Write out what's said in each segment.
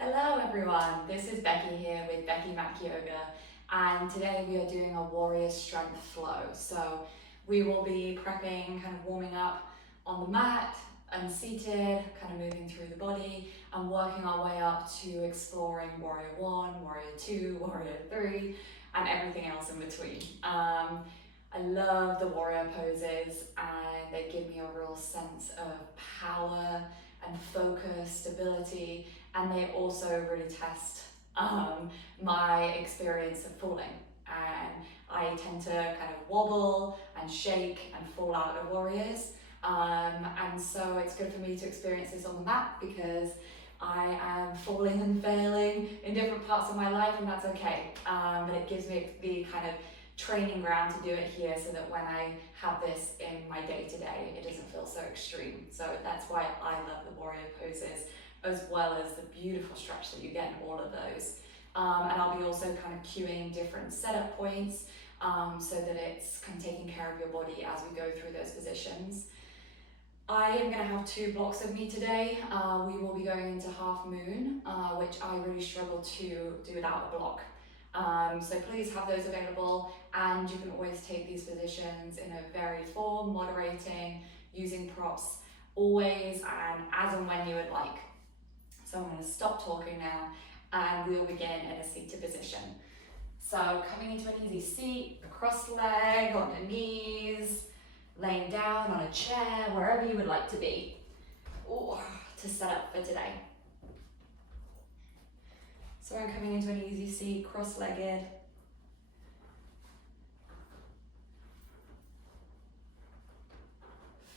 Hello everyone, this is Becky here with Becky Mac Yoga, and today we are doing a warrior strength flow. So we will be prepping, kind of warming up on the mat, unseated, kind of moving through the body and working our way up to exploring warrior 1, warrior 2, warrior 3 and everything else in between. I love the warrior poses and they give me a real sense of power and focus, stability, and they also really test my experience of falling. And I tend to kind of wobble and shake and fall out of warriors. And so it's good for me to experience this on the mat because I am falling and failing in different parts of my life, and that's okay. But it gives me the kind of training ground to do it here so that when I have this in my day-to-day, it doesn't feel so extreme. So that's why I love the warrior poses, as well as the beautiful stretch that you get in all of those. And I'll be also kind of cueing different setup points so that it's kind of taking care of your body as we go through those positions. I am going to have 2 blocks of me today. We will be going into half moon, which I really struggle to do without a block. So please have those available, and you can always take these positions in a varied form, moderating, using props, always and when you would like. So I'm going to stop talking now and we'll begin in a seated position. So coming into an easy seat, across leg, on the knees, laying down on a chair, wherever you would like to be, or to set up for today. So I'm coming into an easy seat, cross-legged.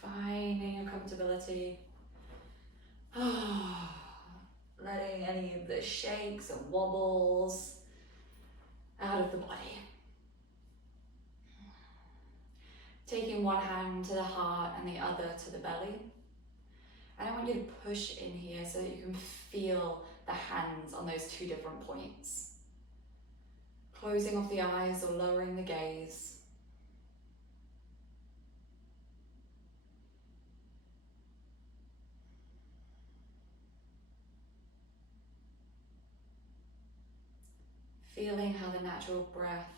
Finding your comfortability. Letting any of the shakes and wobbles out of the body. Taking one hand to the heart and the other to the belly. And I want you to push in here so that you can feel the hands on those 2 different points. Closing off the eyes or lowering the gaze. Feeling how the natural breath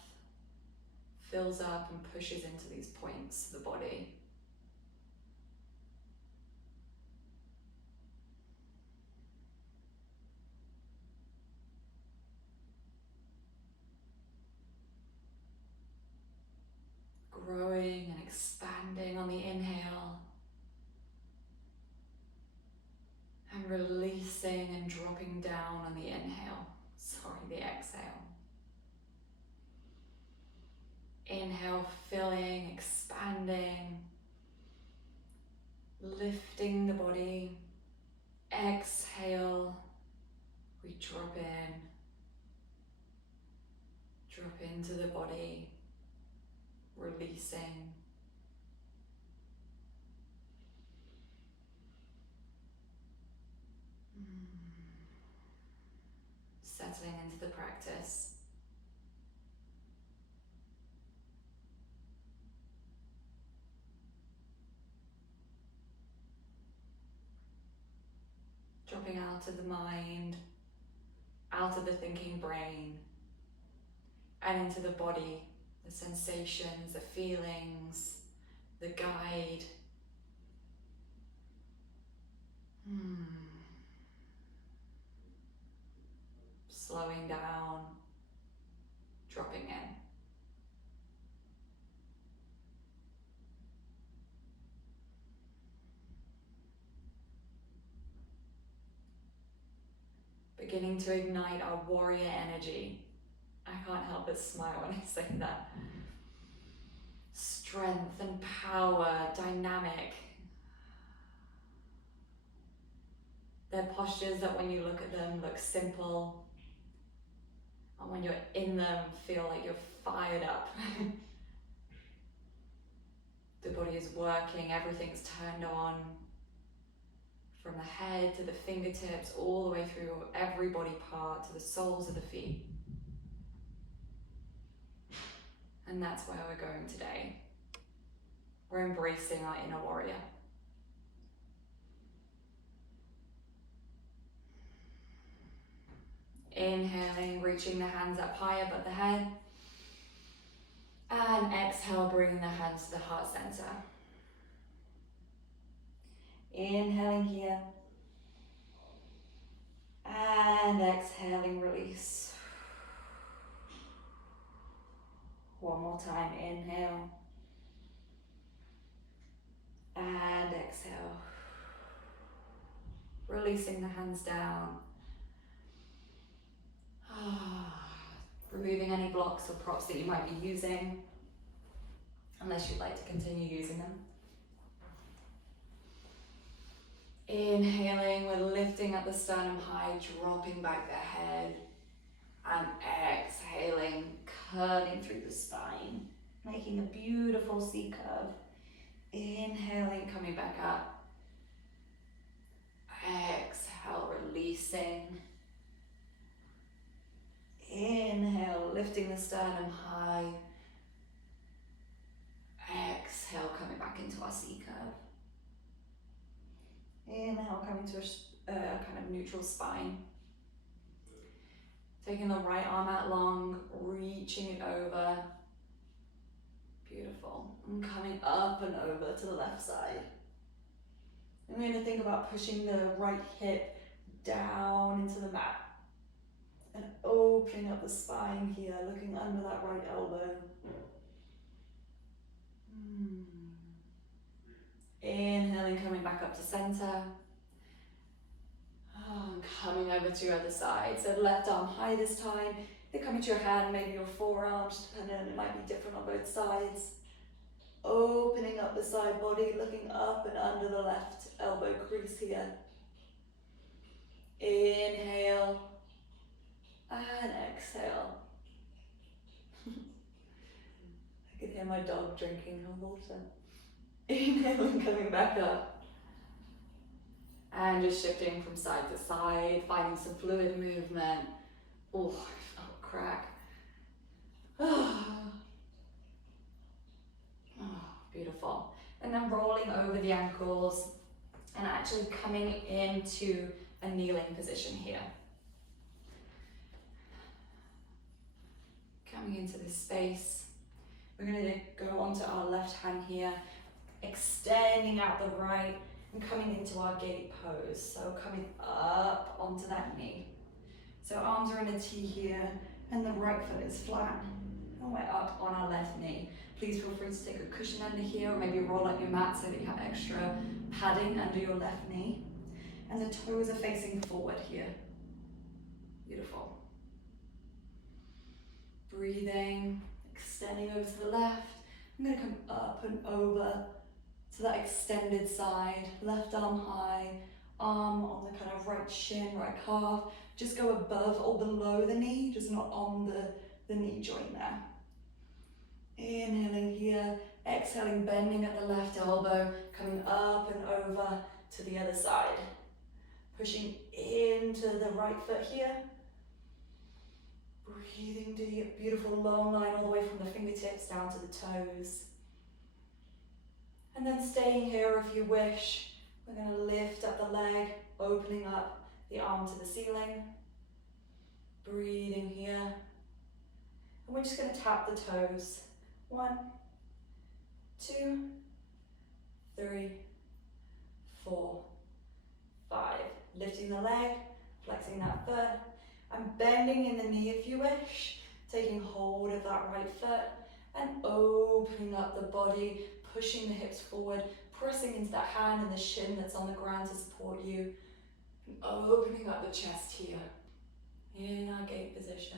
fills up and pushes into these points of the body. Growing and expanding on the inhale. And releasing and dropping down on the inhale. The exhale. Inhale, filling, expanding, lifting the body. Exhale, we drop into the body, releasing. Settling into the practice. Dropping out of the mind, out of the thinking brain, and into the body, the sensations, the feelings, the guide. Slowing down, dropping in. Beginning to ignite our warrior energy. I can't help but smile when I say that. Strength and power, dynamic. They're postures that when you look at them look simple, and when you're in them feel like you're fired up. The body is working, everything's turned on. From the head to the fingertips, all the way through every body part to the soles of the feet. And that's where we're going today. We're embracing our inner warrior. Inhaling, reaching the hands up high above the head. And exhale, bringing the hands to the heart center. Inhaling here. And exhaling, release. One more time, inhale. And exhale. Releasing the hands down. Removing any blocks or props that you might be using, unless you'd like to continue using them. Inhaling, we're lifting up the sternum high, dropping back the head. And exhaling, curving through the spine, making a beautiful C curve. Inhaling, coming back up. Exhale, releasing. Inhale, lifting the sternum high. Exhale, coming back into our C curve. Inhale, coming to a kind of neutral spine. Taking the right arm out long, reaching it over. Beautiful. And coming up and over to the left side. And we're going to think about pushing the right hip down into the mat. And opening up the spine here, looking under that right elbow. Inhaling, coming back up to center. Coming over to your other side. So left arm high this time. Then coming to your hand, maybe your forearms, depending, it might be different on both sides. Opening up the side body, looking up and under the left elbow crease here. Inhale. And exhale. I can hear my dog drinking her water. Inhaling, coming back up. And just shifting from side to side, finding some fluid movement. Oh, crack. Beautiful. And then rolling over the ankles and actually coming into a kneeling position here. Coming into this space. We're going to go onto our left hand here, extending out the right and coming into our gate pose. So coming up onto that knee. So arms are in a T here and the right foot is flat. And we're up on our left knee. Please feel free to take a cushion under here or maybe roll up your mat so that you have extra padding under your left knee. And the toes are facing forward here. Beautiful. Breathing, extending over to the left. I'm going to come up and over to that extended side. Left arm high, arm on the kind of right shin, right calf. Just go above or below the knee, just not on the knee joint there. Inhaling here, exhaling, bending at the left elbow, coming up and over to the other side. Pushing into the right foot here. Breathing deep, beautiful long line all the way from the fingertips down to the toes. And then staying here if you wish. We're going to lift up the leg, opening up the arm to the ceiling. Breathing here. And we're just going to tap the toes. 1, 2, 3, 4, 5. Lifting the leg, flexing that foot. And bending in the knee if you wish, taking hold of that right foot and opening up the body, pushing the hips forward, pressing into that hand and the shin that's on the ground to support you, and opening up the chest here in our gate position.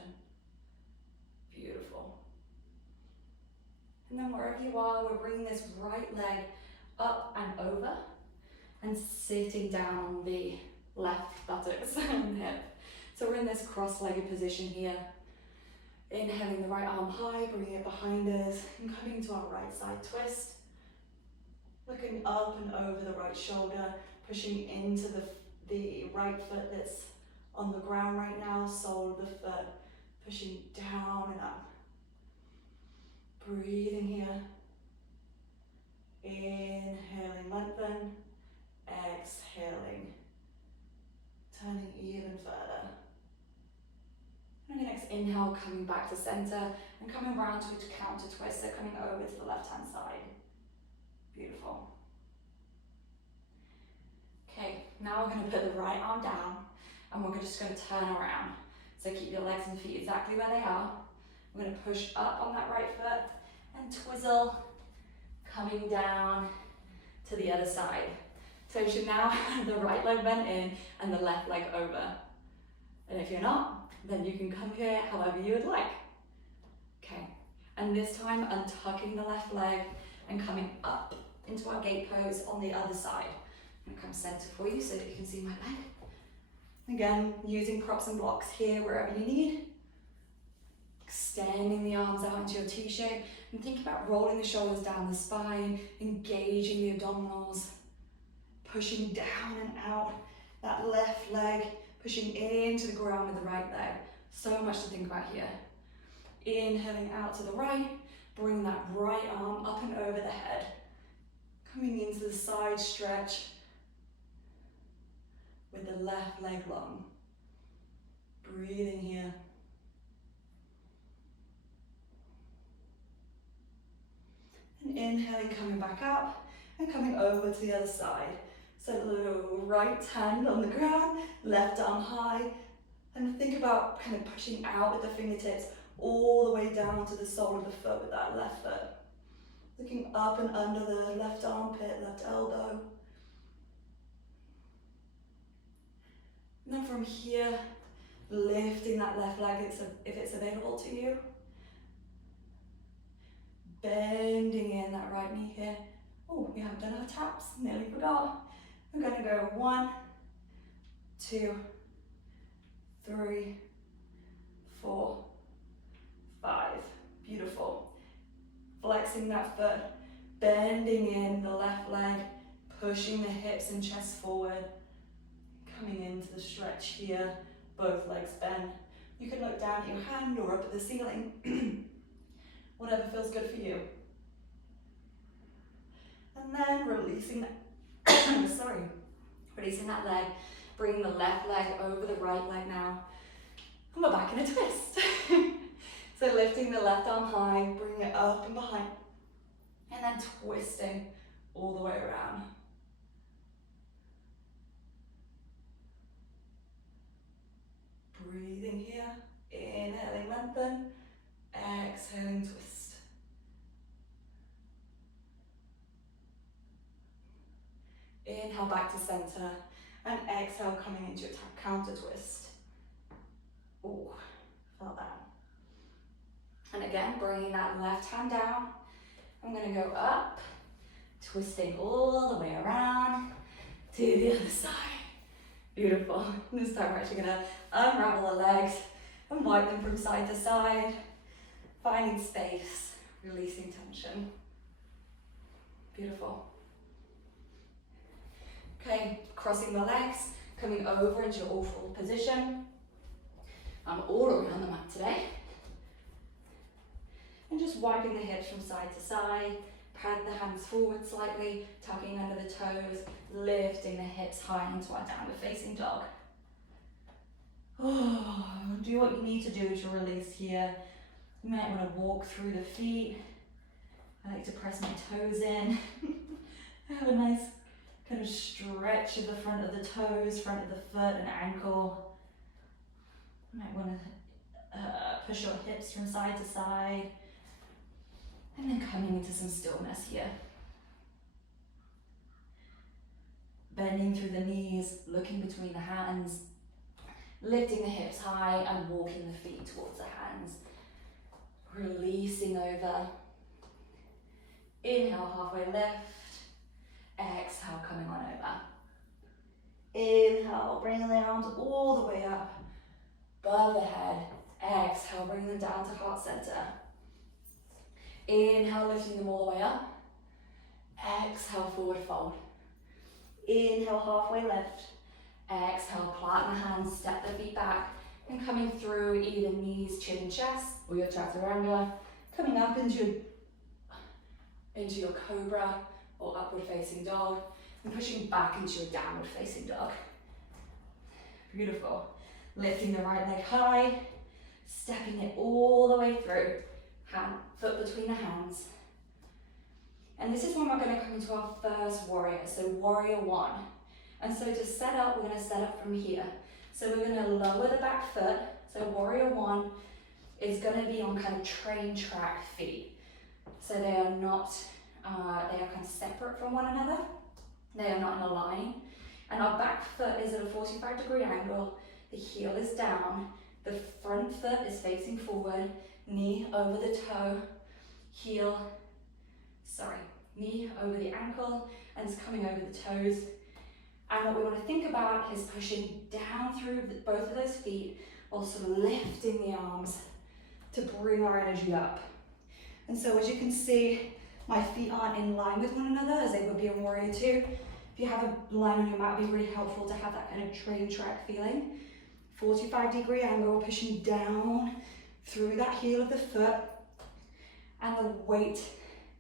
Beautiful. And then wherever you are, we're bringing this right leg up and over and sitting down on the left buttocks and hip. So we're in this cross-legged position here. Inhaling the right arm high, bringing it behind us, and coming to our right side twist. Looking up and over the right shoulder, pushing into the right foot that's on the ground right now, sole of the foot, pushing down and up. Breathing here. Inhaling, lengthen. Exhaling, turning even further. And the next inhale, coming back to center and coming around to a counter twist, so coming over to the left hand side. Beautiful. Okay, now we're going to put the right arm down and we're just going to turn around. So keep your legs and feet exactly where they are. We're going to push up on that right foot and twizzle, coming down to the other side. So you should now have the right leg bent in and the left leg over. And if you're not, then you can come here however you would like. Okay, and this time untucking the left leg and coming up into our gate pose on the other side. I'm going to come center for you so that you can see my leg. Again, using props and blocks here wherever you need. Extending the arms out into your T-shape and think about rolling the shoulders down the spine, engaging the abdominals, pushing down and out that left leg, pushing into the ground with the right leg. So much to think about here. Inhaling out to the right, bring that right arm up and over the head. Coming into the side stretch with the left leg long. Breathing here. And inhaling, coming back up and coming over to the other side. So a little right hand on the ground, left arm high, and think about kind of pushing out with the fingertips all the way down to the sole of the foot with that left foot. Looking up and under the left armpit, left elbow. And then from here, lifting that left leg if it's available to you. Bending in that right knee here. Oh, we haven't done our taps, nearly forgot. We're going to go 1, 2, 3, 4, 5. Beautiful. Flexing that foot, bending in the left leg, pushing the hips and chest forward. Coming into the stretch here, both legs bend. You can look down at your hand or up at the ceiling. Whatever feels good for you. And then releasing that, releasing that leg, bringing the left leg over the right leg now. And we're back in a twist. So lifting the left arm high, bringing it up and behind, and then twisting all the way around. Breathing here, inhaling, lengthen, exhaling, twist. Inhale back to center, and exhale coming into a counter twist. Ooh, felt that. And again, bringing that left hand down. I'm going to go up, twisting all the way around to the other side. Beautiful. This time we're actually going to unravel the legs and wipe them from side to side, finding space, releasing tension. Beautiful. Okay, crossing the legs, coming over into your all-fold position. I'm all around the mat today. And just wiping the hips from side to side, pad the hands forward slightly, tucking under the toes, lifting the hips high into our downward facing dog. Oh, do what you need to do to release here. You might want to walk through the feet. I like to press my toes in. Have a nice kind of stretch of the front of the toes, front of the foot and ankle. You might want to push your hips from side to side. And then coming into some stillness here. Bending through the knees, looking between the hands, lifting the hips high and walking the feet towards the hands. Releasing over. Inhale, halfway lift. Exhale, coming on over. Inhale, bringing the arms all the way up, above the head. Exhale, bringing them down to heart center. Inhale, lifting them all the way up. Exhale, forward fold. Inhale, halfway lift. Exhale, plant the hands, step the feet back, and coming through either knees, chin and chest, or your chaturanga, coming up into your cobra or upward facing dog, and pushing back into your downward facing dog. Beautiful. Lifting the right leg high, stepping it all the way through, foot between the hands. And this is when we're going to come into our first warrior, so warrior one. And so to set up, we're going to set up from here. So we're going to lower the back foot. So warrior one is going to be on kind of train track feet. So they are not, they are kind of separate from one another. They are not in a line. And our back foot is at a 45-degree angle. The heel is down. The front foot is facing forward. Knee over the toe. Knee over the ankle, and it's coming over the toes. And what we want to think about is pushing down through both of those feet, also lifting the arms to bring our energy up. And so as you can see, my feet aren't in line with one another as they would be in warrior two. If you have a line on your mat, it'd be really helpful to have that kind of train track feeling. 45-degree angle, pushing down through that heel of the foot, and the weight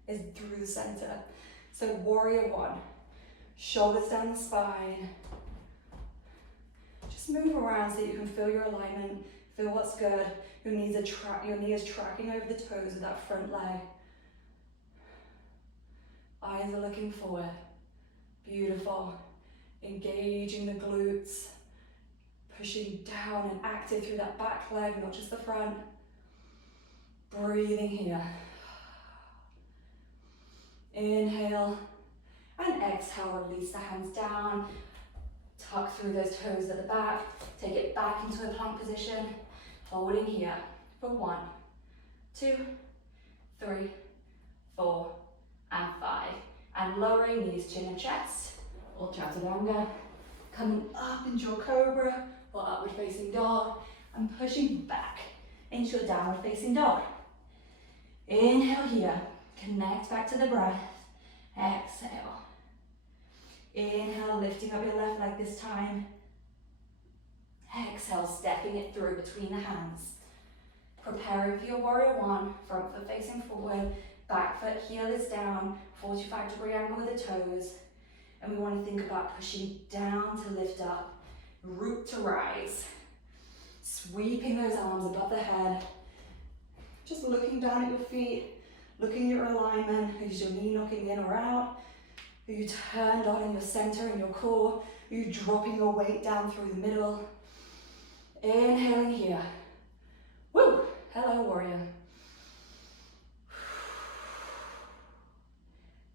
is through the center. So warrior one, shoulders down the spine. Just move around so you can feel your alignment, feel what's good. Your knee is tracking over the toes of that front leg. Eyes are looking forward. Beautiful. Engaging the glutes, pushing down and active through that back leg, not just the front. Breathing here. Inhale and exhale, release the hands down, tuck through those toes at the back, take it back into a plank position, holding here for 1, 2, 3, 4, and 5. And lowering knees, chin and chest, or chaturanga, coming up into your cobra or upward facing dog, and pushing back into a downward facing dog. Inhale here. Connect back to the breath. Exhale. Inhale, lifting up your left leg this time. Exhale, stepping it through between the hands. Preparing for your warrior one, front foot facing forward, back foot, heel is down, 45-degree angle with the toes. And we want to think about pushing down to lift up, root to rise. Sweeping those arms above the head. Just looking down at your feet. Looking at your alignment, is your knee knocking in or out? Are you turned on in your center and your core? Are you dropping your weight down through the middle? Inhaling here. Woo! Hello, warrior.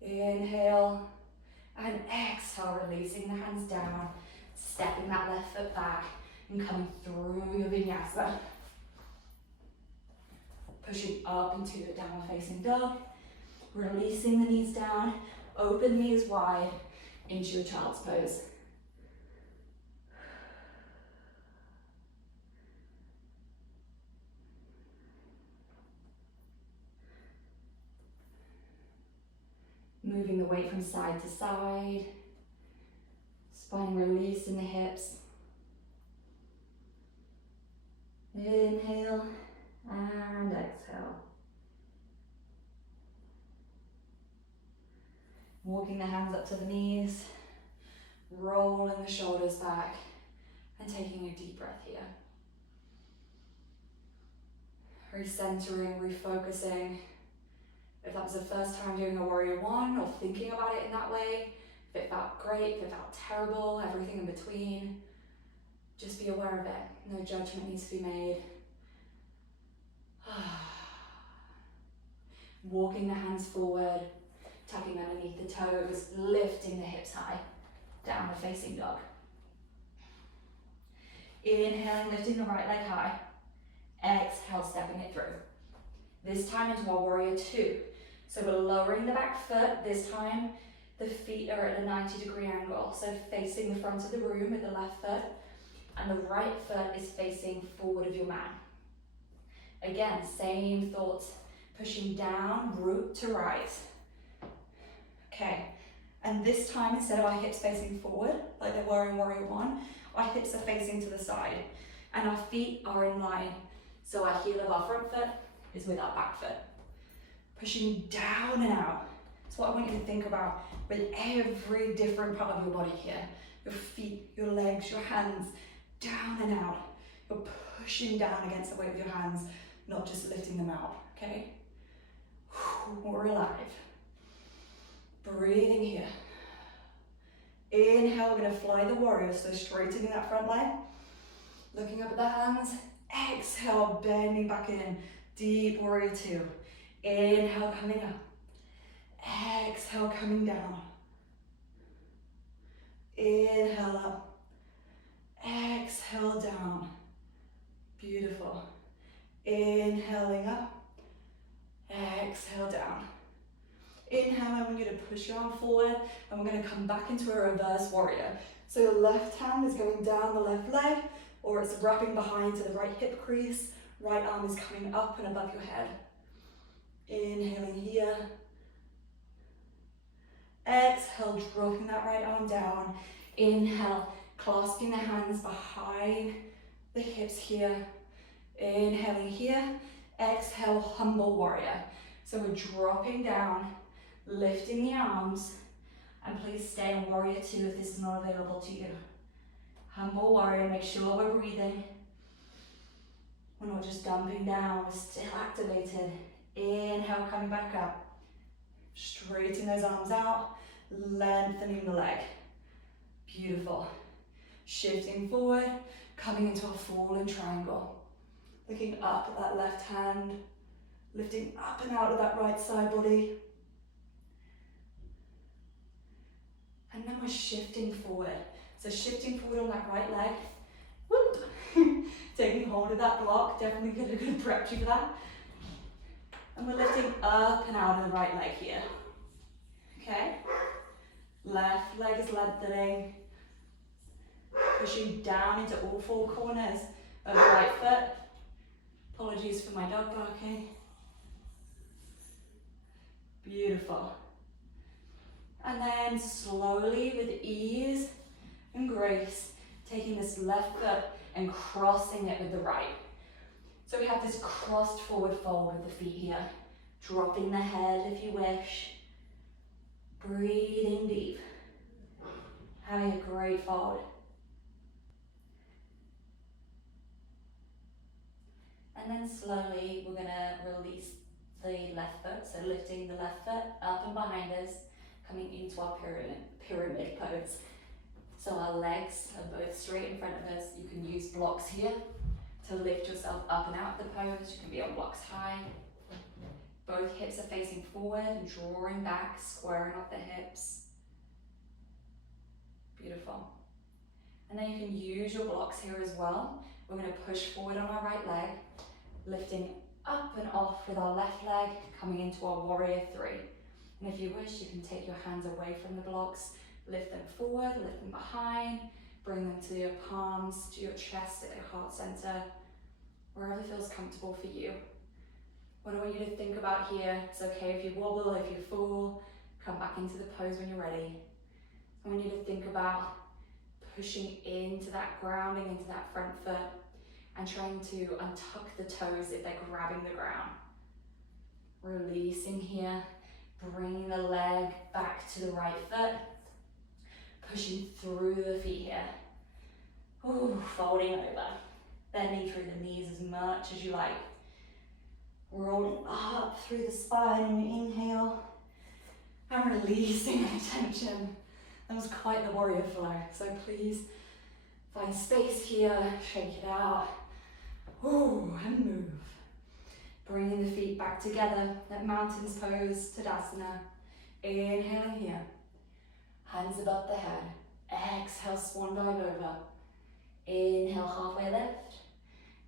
Inhale and exhale, releasing the hands down, stepping that left foot back and coming through your vinyasa. Pushing up into a downward facing dog, releasing the knees down, open the knees wide into your child's pose. Moving the weight from side to side, spine release in the hips. Inhale. And exhale. Walking the hands up to the knees, rolling the shoulders back, and taking a deep breath here. Recentering, refocusing. If that was the first time doing a warrior one or thinking about it in that way, if it felt great, if it felt terrible, everything in between, just be aware of it. No judgment needs to be made. Walking the hands forward, tucking underneath the toes, lifting the hips high, downward facing dog. Inhaling, lifting the right leg high. Exhale, stepping it through. This time into our warrior two. So we're lowering the back foot. This time the feet are at a 90-degree angle. So facing the front of the room with the left foot, and the right foot is facing forward of your mat. Again, same thoughts, pushing down, root to rise. Okay, and this time instead of our hips facing forward, like they were in warrior one, our hips are facing to the side, and our feet are in line. So our heel of our front foot is with our back foot. Pushing down and out. That's what I want you to think about with every different part of your body here. Your feet, your legs, your hands, down and out. We're pushing down against the weight of your hands, not just lifting them out, okay? We're alive. Breathing here. Inhale, we're gonna fly the warrior, so straightening that front leg. Looking up at the hands. Exhale, bending back in. Deep warrior two. Inhale, coming up. Exhale, coming down. Inhale up. Exhale down. Beautiful. Inhaling up. Exhale down. Inhale, I want you to push your arm forward, and we're going to come back into a reverse warrior. So your left hand is going down the left leg, or it's wrapping behind to the right hip crease. Right arm is coming up and above your head. Inhaling here. Exhale, dropping that right arm down. Inhale, clasping the hands behind the hips here. Inhaling here. Exhale, humble warrior. So we're dropping down, lifting the arms, and please stay in warrior two if this is not available to you. Humble warrior, make sure we're breathing. We're not just dumping down, we're still activated. Inhale, coming back up. Straightening those arms out, lengthening the leg. Beautiful. Shifting forward, coming into a falling triangle. Looking up at that left hand, lifting up and out of that right side body. And then we're shifting forward. So shifting forward on that right leg. Whoop. Taking hold of that block, definitely gonna prep you for that. And we're lifting up and out of the right leg here. Okay? Left leg is lengthening. Pushing down into all four corners of the right foot. Apologies for my dog barking. Beautiful. And then slowly, with ease and grace, taking this left foot and crossing it with the right. So we have this crossed forward fold with the feet here. Dropping the head if you wish. Breathing deep. Having a great fold. And then slowly we're gonna release the left foot, so lifting the left foot up and behind us, coming into our pyramid pose. So our legs are both straight in front of us. You can use blocks here to lift yourself up and out of the pose. You can be on blocks high. Both hips are facing forward and drawing back, squaring up the hips. Beautiful. And then you can use your blocks here as well. We're gonna push forward on our right leg, lifting up and off with our left leg, coming into our warrior three. And if you wish, you can take your hands away from the blocks, lift them forward, lift them behind, bring them to your palms, to your chest, at your heart center, wherever feels comfortable for you. What I want you to think about here, it's okay if you wobble, if you fall, come back into the pose when you're ready. I want you to think about pushing into that grounding, into that front foot, and trying to untuck the toes if they're grabbing the ground. Releasing here, bringing the leg back to the right foot, pushing through the feet here. Ooh, folding over, bending through the knees as much as you like. Rolling up through the spine on your inhale, and releasing any tension. That was quite the warrior flow, so please find space here, shake it out. Ooh, and move. Bringing the feet back together, that mountains pose, Tadasana. Inhaling here, hands above the head. Exhale, swan dive over. Inhale, halfway lift.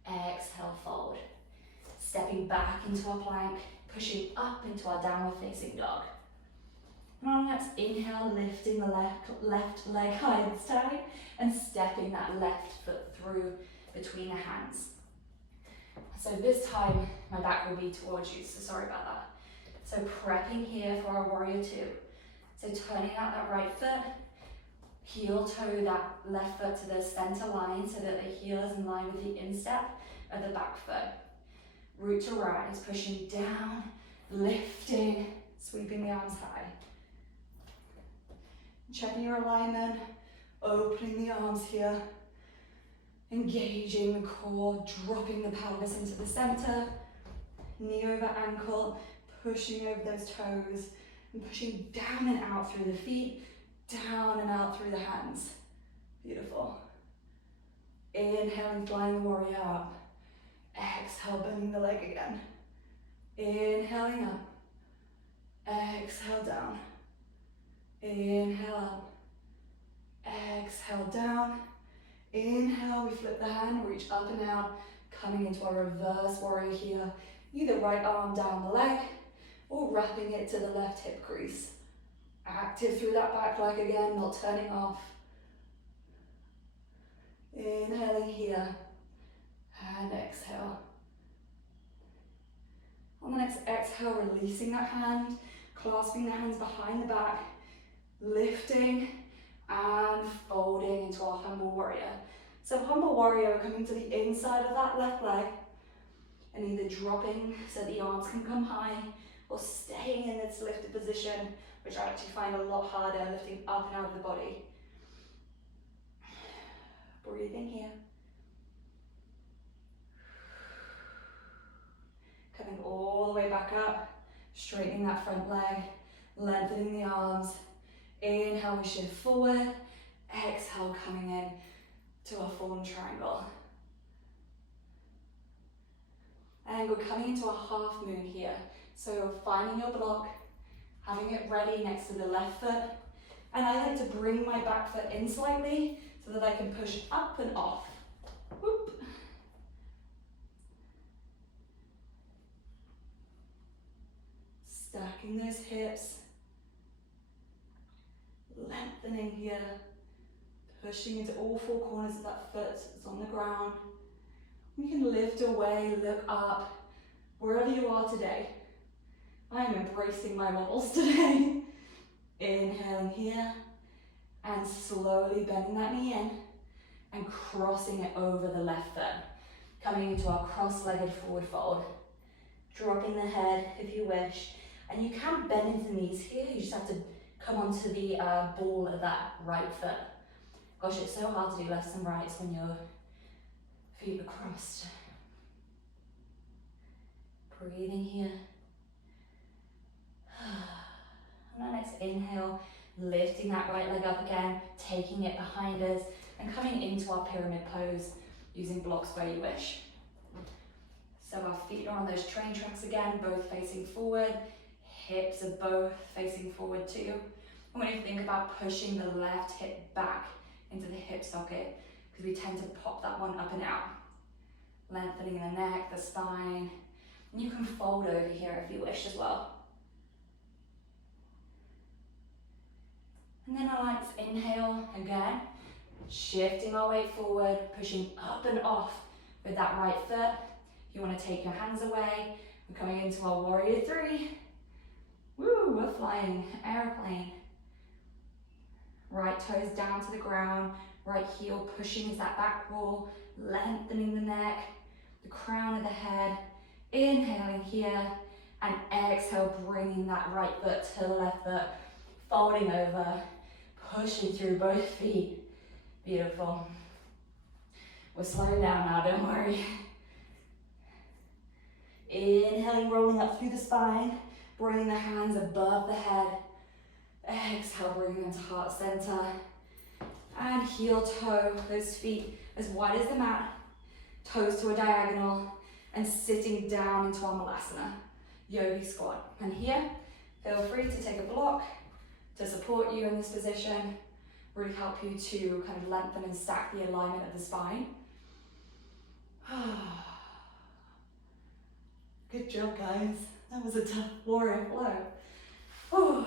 Exhale, fold. Stepping back into our plank, pushing up into our downward facing dog. And on the next inhale, lifting the left leg high and tight, and stepping that left foot through between the hands. So this time, my back will be towards you, so sorry about that. So prepping here for our warrior two. So turning out that right foot, heel toe that left foot to the center line so that the heel is in line with the instep of the back foot. Root to rise, pushing down, lifting, sweeping the arms high. Checking your alignment, opening the arms here. Engaging the core, dropping the pelvis into the center, knee over ankle, pushing over those toes, and pushing down and out through the feet, down and out through the hands. Beautiful. Inhaling, flying the warrior up. Exhale, bending the leg again. Inhaling up. Exhale down. Inhale up. Exhale down. Inhale, we flip the hand, reach up and out, coming into our reverse warrior here. Either right arm down the leg or wrapping it to the left hip crease. Active through that back leg again, not turning off. Inhaling here and exhale. On the next exhale, releasing that hand, clasping the hands behind the back, lifting and folding into our humble warrior. So humble warrior, coming to the inside of that left leg and either dropping so the arms can come high or staying in this lifted position, which I actually find a lot harder, lifting up and out of the body. Breathing here. Coming all the way back up, straightening that front leg, lengthening the arms. Inhale, we shift forward. Exhale, coming in to a form triangle. And we're coming into a half moon here. So you're finding your block, having it ready next to the left foot. And I like to bring my back foot in slightly so that I can push up and off. Whoop. Stacking those hips. Lengthening here. Pushing into all four corners of that foot that's on the ground. You can lift away, look up, wherever you are today. I am embracing my wobbles today. Inhaling here and slowly bending that knee in and crossing it over the left foot. Coming into our cross-legged forward fold. Dropping the head if you wish. And you can bend into the knees here, you just have to come onto the ball of that right foot. Gosh, it's so hard to do lefts and rights when your feet are crossed. Breathing here. On our next inhale, lifting that right leg up again, taking it behind us, and coming into our pyramid pose, using blocks where you wish. So our feet are on those train tracks again, both facing forward, hips are both facing forward too. And when you think about pushing the left hip back into the hip socket, because we tend to pop that one up and out. Lengthening the neck, the spine, and you can fold over here if you wish as well. And then I like to inhale again, shifting our weight forward, pushing up and off with that right foot. If you want to take your hands away, we're coming into our warrior three. Woo, we're flying airplane. Right toes down to the ground, right heel pushing into that back wall, lengthening the neck, the crown of the head. Inhaling here and exhale, bringing that right foot to the left foot, folding over, pushing through both feet. Beautiful. We're slowing down now, don't worry. Inhaling, rolling up through the spine, bringing the hands above the head. Exhale, bringing them to heart center. And heel toe, those feet as wide as the mat, toes to a diagonal, and sitting down into our malasana, yogi squat. And here, feel free to take a block to support you in this position, really help you to kind of lengthen and stack the alignment of the spine. Good job, guys. That was a tough warrior flow.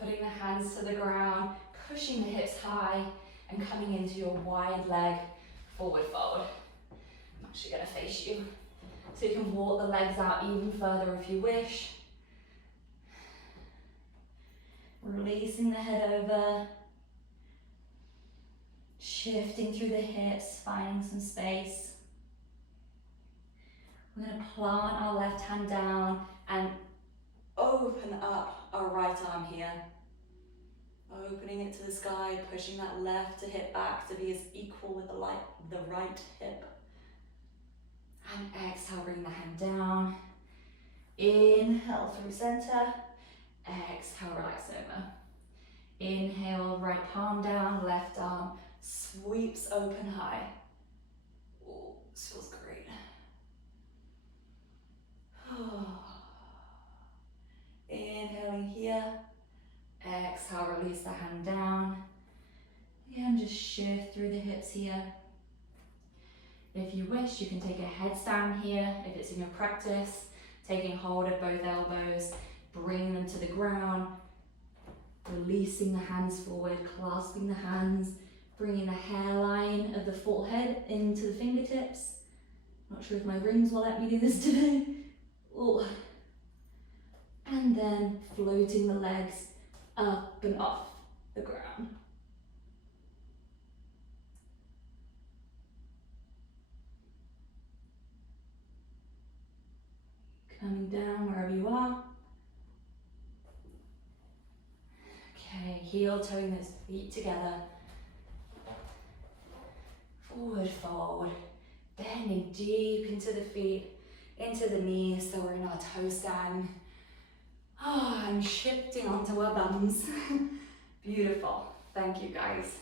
Putting the hands to the ground, pushing the hips high, and coming into your wide leg forward fold. I'm actually going to face you, so you can walk the legs out even further if you wish. Releasing the head over, shifting through the hips, finding some space. We're going to plant our left hand down and open up our right arm here. Opening it to the sky, pushing that left hip back to be as equal with the right hip. And exhale, bring the hand down. Inhale through center. Exhale, relax over. Inhale, right palm down, left arm sweeps open high. Oh, this feels great. Inhaling here. Exhale, release the hand down. Again, just shift through the hips here. If you wish, you can take a headstand here if it's in your practice, taking hold of both elbows, bringing them to the ground, releasing the hands forward, clasping the hands, bringing the hairline of the forehead into the fingertips. Not sure if my rings will let me do this today. Ooh. And then floating the legs up and off the ground. Coming down wherever you are. Okay, heel toeing those feet together. Forward fold. Bending deep into the feet, into the knees, so we're in our toe stand. Oh, and shifting onto our bums. Beautiful. Thank you, guys.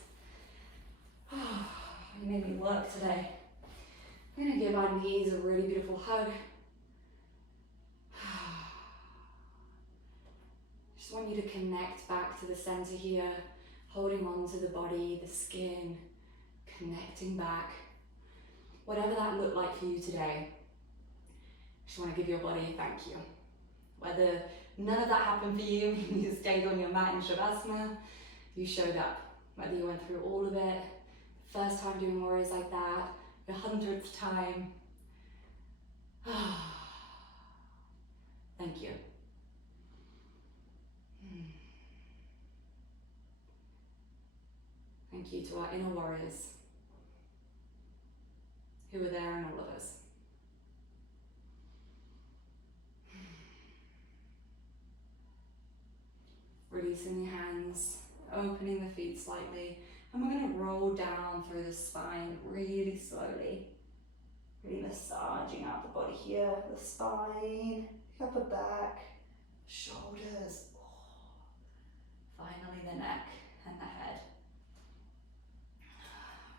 Oh, you made me work today. I'm gonna give our knees a really beautiful hug. Just want you to connect back to the center here, holding on to the body, the skin, connecting back. Whatever that looked like for you today, I just want to give your body a thank you. Whether none of that happened for you, you stayed on your mat in Shavasana, you showed up. Whether you went through all of it, first time doing warriors like that, the 100th time. Thank you. Thank you to our inner warriors who are there in all of us. Releasing the hands, opening the feet slightly, and we're going to roll down through the spine really slowly. Really massaging out the body here, the spine, the upper back, shoulders. Finally the neck and the head.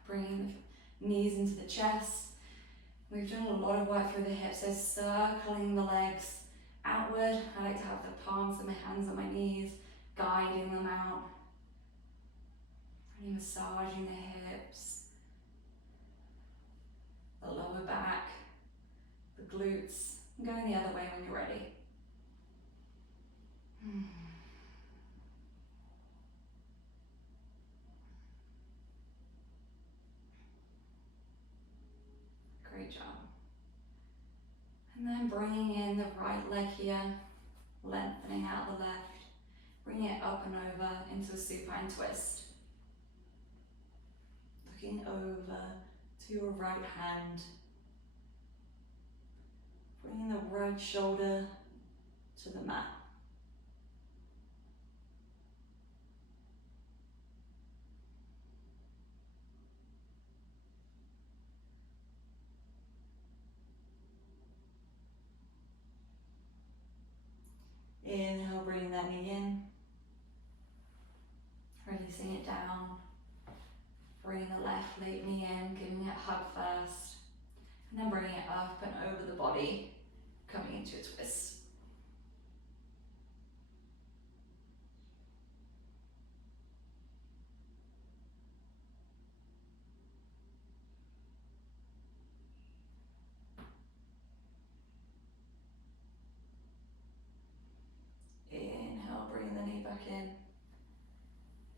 Bringing the knees into the chest. We've done a lot of work through the hips, so circling the legs outward. I like to have the palms of my hands on my knees, guiding them out. Really massaging the hips, the lower back, the glutes. And going the other way when you're ready. Great job. And then bringing in the right leg here, lengthening out the left, bringing it up and over into a supine twist. Looking over to your right hand, bringing the right shoulder to the mat. Inhale, bringing that knee in, releasing it down, bringing the left leg knee in, giving it a hug first, and then bringing it up and over the body, coming into a twist. Inhale, bringing the knee back in.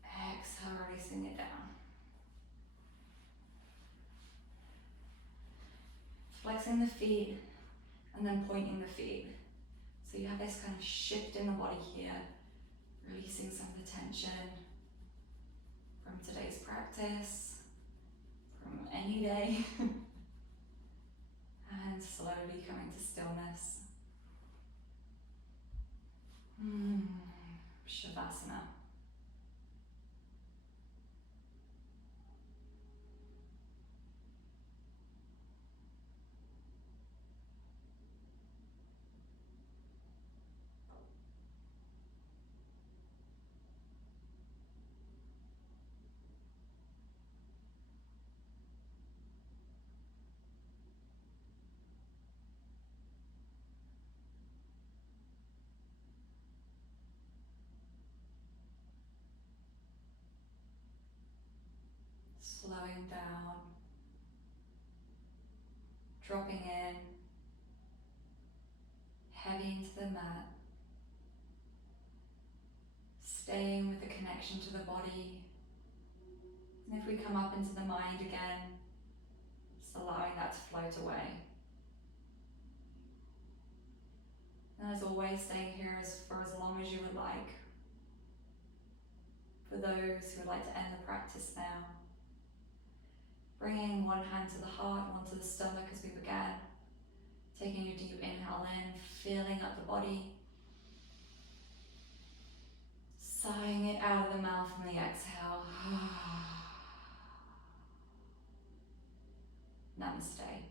Exhale, releasing it down. Flexing the feet and then pointing the feet. So you have this kind of shift in the body here, releasing some of the tension from today's practice, from any day, and slowly coming to stillness. Shavasana. dropping in, heavy into the mat, staying with the connection to the body. And if we come up into the mind again, just allowing that to float away. And as always, staying here for as long as you would like. For those who would like to end the practice now, bringing one hand to the heart, one to the stomach as we began. Taking a deep inhale in, filling up the body. Sighing it out of the mouth from the exhale. Namaste.